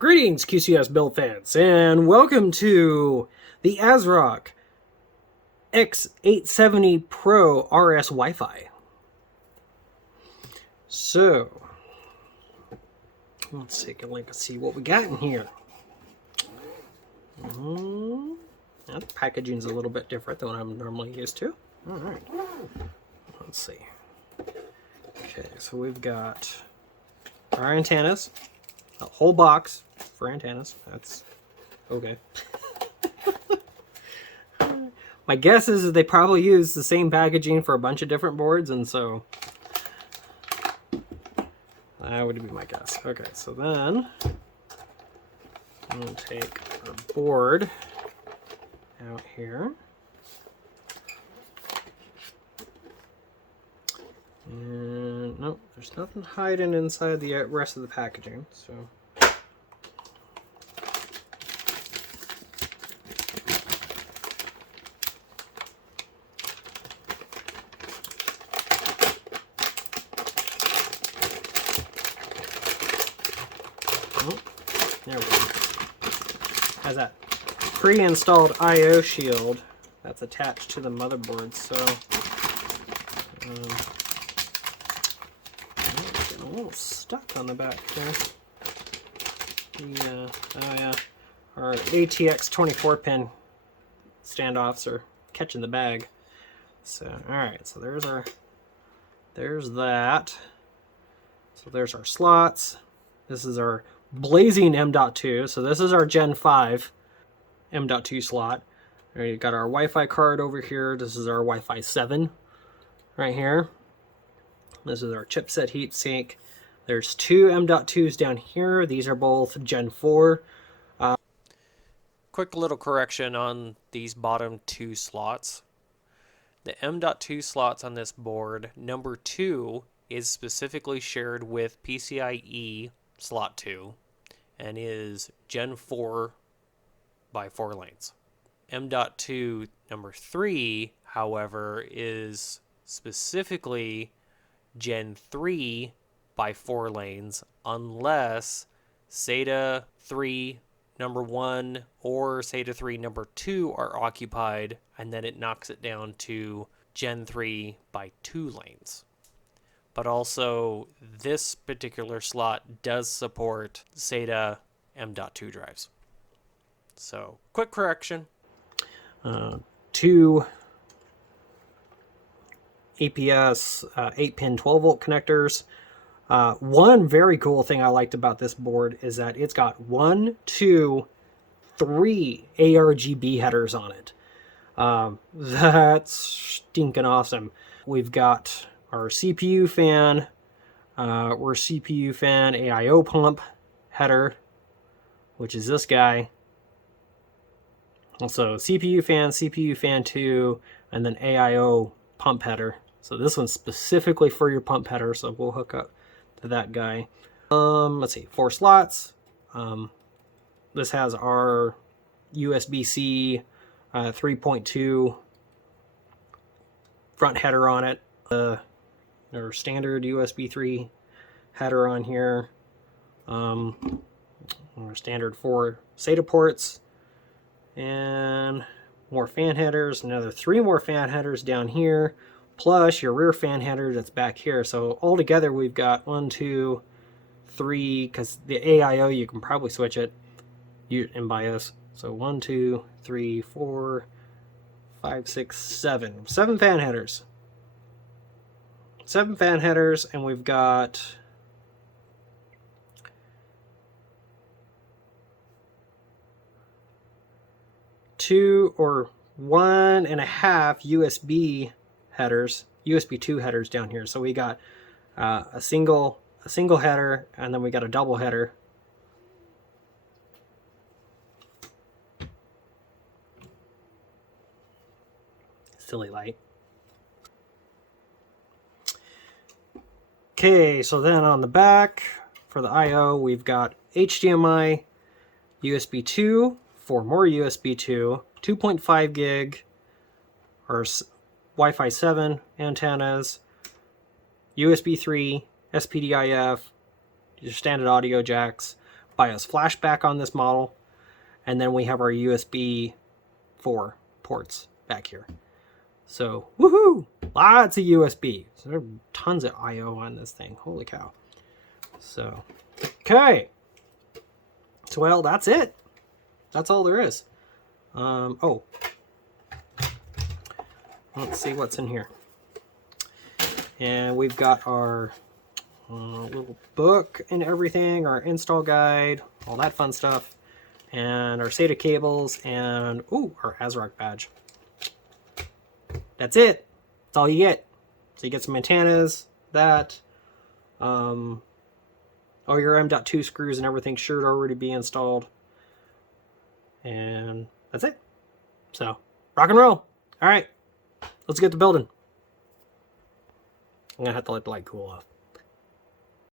Greetings, QCS build fans, and welcome to the ASRock X870 Pro RS Wi-Fi. So, let's take a look and see what we got in here. The packaging's a little bit different than what I'm normally used to. Alright, let's see. Okay, so we've got our antennas, a whole box for antennas. That's okay. My guess is that they probably use the same packaging for a bunch of different boards, and so that would be my guess. Okay, so then I'm going to take our board out here. And nope, there's nothing hiding inside the rest of the packaging, so there we go. Has that pre-installed I/O shield that's attached to the motherboard, so getting a little stuck on the back there. Oh yeah, our ATX 24 pin standoffs are catching the bag. So all right, so there's that. So there's our slots. This is our blazing M.2. So this is our Gen 5 M.2 slot. We've got our Wi-Fi card over here. This is our Wi-Fi 7 right here. This is our chipset heatsink. There's two M.2s down here. These are both Gen 4. Quick little correction on these bottom two slots. The M.2 slots on this board, number 2 is specifically shared with PCIe slot 2 and is Gen 4 by 4 lanes. M.2 number 3, however, is specifically Gen 3 by 4 lanes unless SATA 3 number 1 or SATA 3 number 2 are occupied, and then it knocks it down to Gen 3 by 2 lanes. But also, this particular slot does support SATA M.2 drives. So, quick correction. 2 APS 8-pin 12-volt connectors. One very cool thing I liked about this board is that it's got 1, 2, 3 A-RGB headers on it. That's stinking awesome. We've got our CPU fan, or CPU fan AIO pump header, which is this guy. Also CPU fan 2, and then AIO pump header. So this one's specifically for your pump header, so we'll hook up to that guy. Let's see, 4 slots. This has our USB-C 3.2 front header on it. Our standard USB 3 header on here. Our standard 4 SATA ports. And more fan headers. Another 3 more fan headers down here. Plus your rear fan header that's back here. So altogether we've got 1, 2, 3, because the AIO you can probably switch it in BIOS. So 1, 2, 3, 4, 5, 6, 7. 7 fan headers. 7 fan headers, and we've got two or 1.5 USB headers, USB 2 headers down here. So we got a single header, and then we got a double header. Silly light. Okay, so then on the back for the I/O, we've got HDMI, USB 2, 4 more USB 2, 2.5 gig, our Wi-Fi 7 antennas, USB 3, SPDIF, your standard audio jacks, BIOS flashback on this model. And then we have our USB 4 ports back here. So, woohoo! Lots of USB. So there are tons of I/O on this thing. Holy cow. So, okay. So, well, that's it. That's all there is. Oh. Let's see what's in here. And we've got our little book and everything, our install guide, all that fun stuff, and our SATA cables, and ooh, our ASRock badge. That's it. That's all you get. So you get some antennas, that, all your M.2 screws and everything should already be installed. And that's it. So, rock and roll. All right, let's get to building. I'm gonna have to let the light cool off.